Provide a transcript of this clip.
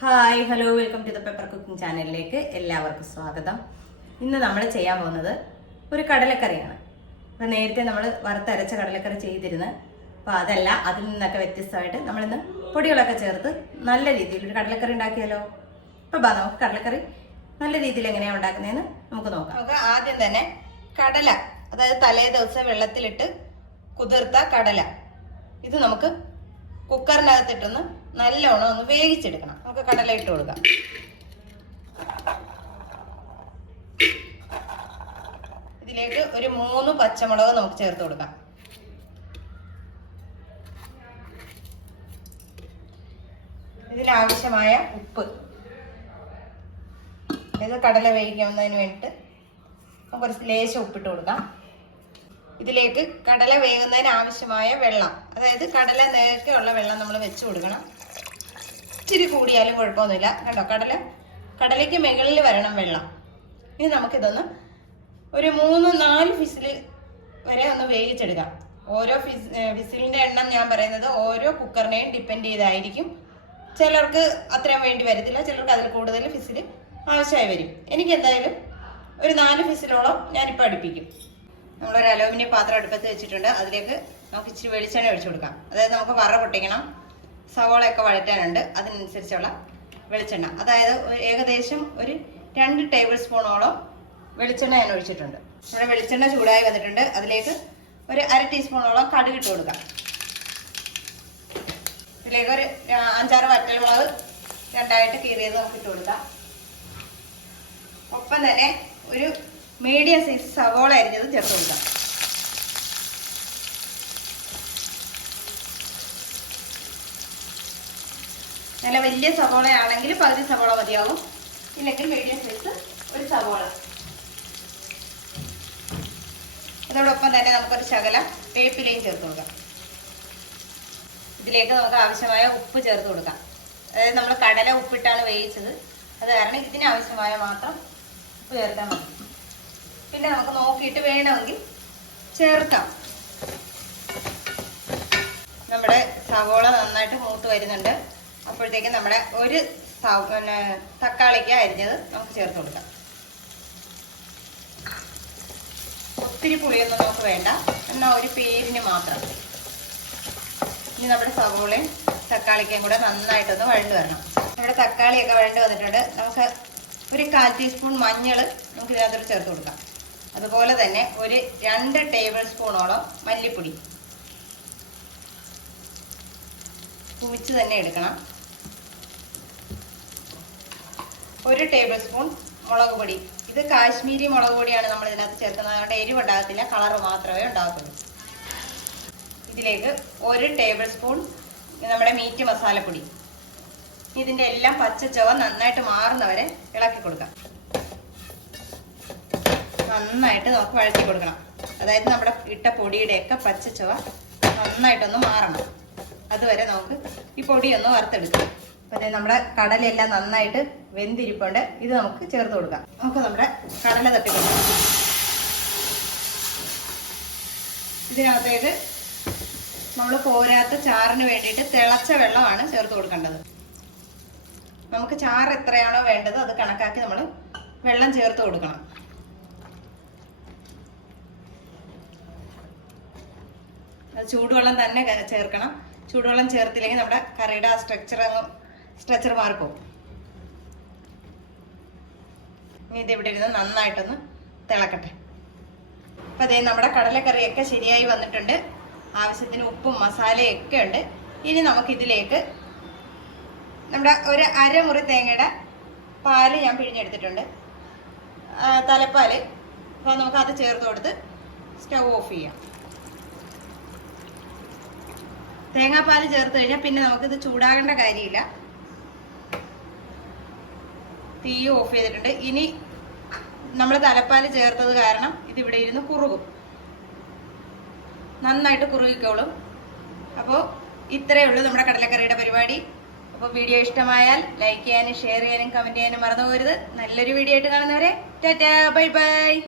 Hi hello welcome to the pepper cooking ചാനലിലേക്ക് എല്ലാവർക്കും സ്വാഗതം. ഇന്ന് നമ്മൾ ചെയ്യാൻ പോകുന്നത് ഒരു കടലക്കറിയാണ്. അപ്പം നേരത്തെ നമ്മൾ വറുത്തരച്ച കടലക്കറി ചെയ്തിരുന്നു അപ്പോൾ അതല്ല അതിൽ നിന്നൊക്കെ വ്യത്യസ്തമായിട്ട് നമ്മളിന്ന് പൊടികളൊക്കെ ചേർത്ത് നല്ല രീതിയിൽ ഒരു കടലക്കറി ഉണ്ടാക്കിയാലോ? അപ്പോൾ ബാ നമുക്ക് കടലക്കറി നല്ല രീതിയിൽ എങ്ങനെയാണ് ഉണ്ടാക്കുന്നതെന്ന് നമുക്ക് നോക്കാം. നമുക്ക് ആദ്യം തന്നെ കടല അതായത് തലേ ദിവസം വെള്ളത്തിലിട്ട് കുതിർത്ത കടല. ഇത് നമുക്ക് കുക്കറിനകത്തിട്ടൊന്ന് നല്ലോണം ഒന്ന് വേവിച്ചെടുക്കണം. നമുക്ക് കടല ഇട്ട് കൊടുക്കാം. ഇതിലേക്ക് ഒരു മൂന്ന് പച്ചമുളക് നമുക്ക് ചേർത്ത് കൊടുക്കാം. ഇതിനാവശ്യമായ ഉപ്പ്. ഇത് കടല വേവിക്കുന്നതിന് വേണ്ടിയിട്ട് കുറച്ച് ലേശം ഉപ്പിട്ട് കൊടുക്കാം. ഇതിലേക്ക് കടല വേകുന്നതിന് ആവശ്യമായ വെള്ളം അതായത് കടല നേരത്തെയുള്ള വെള്ളം നമ്മൾ വെച്ച് കൊടുക്കണം. ഇച്ചിരി കൂടിയാലും കുഴപ്പമൊന്നുമില്ല. കണ്ടോ? കടല കടലയ്ക്ക് മുകളിൽ വരണം വെള്ളം. ഇനി നമുക്കിതൊന്ന് ഒരു മൂന്ന് നാല് ഫിസിൽ വരെ ഒന്ന് വേവിച്ചെടുക്കാം. ഓരോ ഫിസ് ഫിസിലിന്റെ എണ്ണം ഞാൻ പറയുന്നത് ഓരോ കുക്കറിനെയും ഡിപ്പെൻഡ് ചെയ്തായിരിക്കും. ചിലർക്ക് അത്രയും വേണ്ടി വരത്തില്ല. ചിലർക്ക് അതിൽ കൂടുതൽ ഫിസിൽ ആവശ്യമായി വരും. എനിക്ക് എന്തായാലും ഒരു നാല് ഫിസിലോളം ഞാനിപ്പോൾ അടുപ്പിക്കും. നമ്മളൊരു അലൂമിനിയം പാത്രം അടുപ്പത്ത് വെച്ചിട്ടുണ്ട്. അതിലേക്ക് നമുക്ക് ഇച്ചിരി വെളിച്ചെണ്ണ ഒഴിച്ചു കൊടുക്കാം. അതായത് നമുക്ക് വറ പൊട്ടിക്കണം. സവോളയൊക്കെ വഴറ്റാനുണ്ട്. അതിനനുസരിച്ചുള്ള വെളിച്ചെണ്ണ. അതായത് ഏകദേശം ഒരു രണ്ട് ടേബിൾ സ്പൂണോളം വെളിച്ചെണ്ണ ഞാൻ ഒഴിച്ചിട്ടുണ്ട്. നമ്മുടെ വെളിച്ചെണ്ണ ചൂടായി വന്നിട്ടുണ്ട്. അതിലേക്ക് ഒരു അര ടീസ്പൂണോളം കടുക് ഇട്ട് കൊടുക്കാം. ഇതിലേക്ക് ഒരു അഞ്ചാറ് വറ്റൽമുളക് രണ്ടായിട്ട് കീറിയത് നമുക്ക് ഇട്ട് കൊടുക്കാം. ഒപ്പം തന്നെ ഒരു മീഡിയം സൈസ് സവോള അരിഞ്ഞത് ചേർത്ത് കൊടുക്കാം. നല്ല വലിയ സവോള ആണെങ്കിൽ പകുതി സവോള മതിയാവും. ഇല്ലെങ്കിൽ മീഡിയം സൈസ് ഒരു സവോള. അതോടൊപ്പം തന്നെ നമുക്കൊരു ശകല വേപ്പിലയും ചേർത്ത് കൊടുക്കാം. ഇതിലേക്ക് നമുക്ക് ആവശ്യമായ ഉപ്പ് ചേർത്ത് കൊടുക്കാം. അതായത് നമ്മൾ കടല ഉപ്പിട്ടാണ് വേവിച്ചത്. അത് കാരണം ഇതിന് ആവശ്യമായ മാത്രം ഉപ്പ് ചേർത്താൽ മതി. പിന്നെ നമുക്ക് നോക്കിയിട്ട് വേണമെങ്കിൽ ചേർക്കാം. നമ്മുടെ സവോള നന്നായിട്ട് മൂത്ത് വരുന്നുണ്ട്. അപ്പോഴത്തേക്കും നമ്മുടെ ഒരു പിന്നെ തക്കാളിക്ക് അരിഞ്ഞത് നമുക്ക് ചേർത്ത് കൊടുക്കാം. ഒത്തിരി പുളിയൊന്നും നമുക്ക് വേണ്ട. എന്നാൽ ഒരു പേരിന് മാത്രം. ഇനി നമ്മുടെ സവോളയും തക്കാളിക്കയും കൂടെ നന്നായിട്ടൊന്ന് വഴണ്ട് വരണം. നമ്മുടെ തക്കാളിയൊക്കെ വഴണ്ട് വന്നിട്ടുണ്ട്. നമുക്ക് ഒരു കാൽ ടീസ്പൂൺ മഞ്ഞൾ നമുക്ക് ഇതിനകത്തോട്ട് ചേർത്ത് കൊടുക്കാം. അതുപോലെ തന്നെ ഒരു രണ്ട് ടേബിൾ സ്പൂണോളം മല്ലിപ്പൊടി. കുവിച്ച് തന്നെ എടുക്കണം. ഒരു ടേബിൾ സ്പൂൺ മുളക് പൊടി. ഇത് കാശ്മീരി മുളക് പൊടിയാണ് നമ്മൾ ഇതിനകത്ത് ചേർക്കുന്നത്. അതുകൊണ്ട് എരിവ് ഉണ്ടാകത്തില്ല കളർ മാത്രമേ ഉണ്ടാകത്തുള്ളൂ. ഇതിലേക്ക് ഒരു ടേബിൾ സ്പൂൺ നമ്മുടെ മീറ്റ് മസാലപ്പൊടി. ഇതിന്റെ എല്ലാം പച്ച ചുവ നന്നായിട്ട് മാറുന്നവരെ ഇളക്കി കൊടുക്കാം. നന്നായിട്ട് നമുക്ക് വഴറ്റി കൊടുക്കണം. അതായത് നമ്മുടെ ഇട്ട പൊടിയുടെയൊക്കെ പച്ച ചുവ നന്നായിട്ടൊന്ന് മാറണം. അതുവരെ നമുക്ക് ഈ പൊടിയൊന്ന് വറുത്തെടുക്കാം. പിന്നെ നമ്മുടെ കടലെല്ലാം നന്നായിട്ട് വെന്തിരിപ്പുണ്ട്. ഇത് നമുക്ക് ചേർത്ത് കൊടുക്കാം. നമുക്ക് നമ്മുടെ കടല തട്ടി കൊടുക്കാം ഇതിനകത്തേക്ക് നമ്മൾ പോരാത്ത ചാറിന് വേണ്ടിയിട്ട് തിളച്ച വെള്ളമാണ് ചേർത്ത് കൊടുക്കേണ്ടത്. നമുക്ക് ചാറ് എത്രയാണോ വേണ്ടത് അത് കണക്കാക്കി നമ്മൾ വെള്ളം ചേർത്ത് കൊടുക്കണം. ചൂടുവെള്ളം തന്നെ ചേർക്കണം. ചൂടുവെള്ളം ചേർത്തില്ലെങ്കിൽ നമ്മുടെ കറിയുടെ ആ സ്ട്രക്ചർ അങ്ങ് സ്ട്രക്ചർ മാറിപ്പോകും ഇനി ഇത് ഇവിടെ ഇരുന്ന് നന്നായിട്ടൊന്ന് തിളക്കട്ടെ. അപ്പൊ അതേ നമ്മുടെ കടലക്കറിയൊക്കെ ശരിയായി വന്നിട്ടുണ്ട്. ആവശ്യത്തിന് ഉപ്പും മസാലയും ഒക്കെ ഉണ്ട്. ഇനി നമുക്കിതിലേക്ക് നമ്മുടെ ഒരു അരമുറി തേങ്ങയുടെ പാൽ ഞാൻ പിഴിഞ്ഞെടുത്തിട്ടുണ്ട്. തലപ്പാൽ. അപ്പോൾ നമുക്ക് അത് ചേർത്ത് കൊടുത്ത് സ്റ്റൗ ഓഫ് ചെയ്യാം. തേങ്ങാപ്പാൽ ചേർത്ത് കഴിഞ്ഞാൽ പിന്നെ നമുക്കിത് ചൂടാകേണ്ട കാര്യമില്ല. തീ ഓഫ് ചെയ്തിട്ടുണ്ട്. ഇനി നമ്മൾ തലപ്പാൽ ചേർത്തത് കാരണം ഇതിവിടെ ഇരുന്ന് കുറുകും. നന്നായിട്ട് കുറുകിക്കോളും. അപ്പോൾ ഇത്രയേ ഉള്ളൂ നമ്മുടെ കടലക്കറിയുടെ പരിപാടി. അപ്പോൾ വീഡിയോ ഇഷ്ടമായാൽ ലൈക്ക് ചെയ്യാനും ഷെയർ ചെയ്യാനും കമന്റ് ചെയ്യാനും മറന്നു പോകരുത്. നല്ലൊരു വീഡിയോ ആയിട്ട് കാണുന്നവരെ ടാറ്റാ ബൈ ബൈ.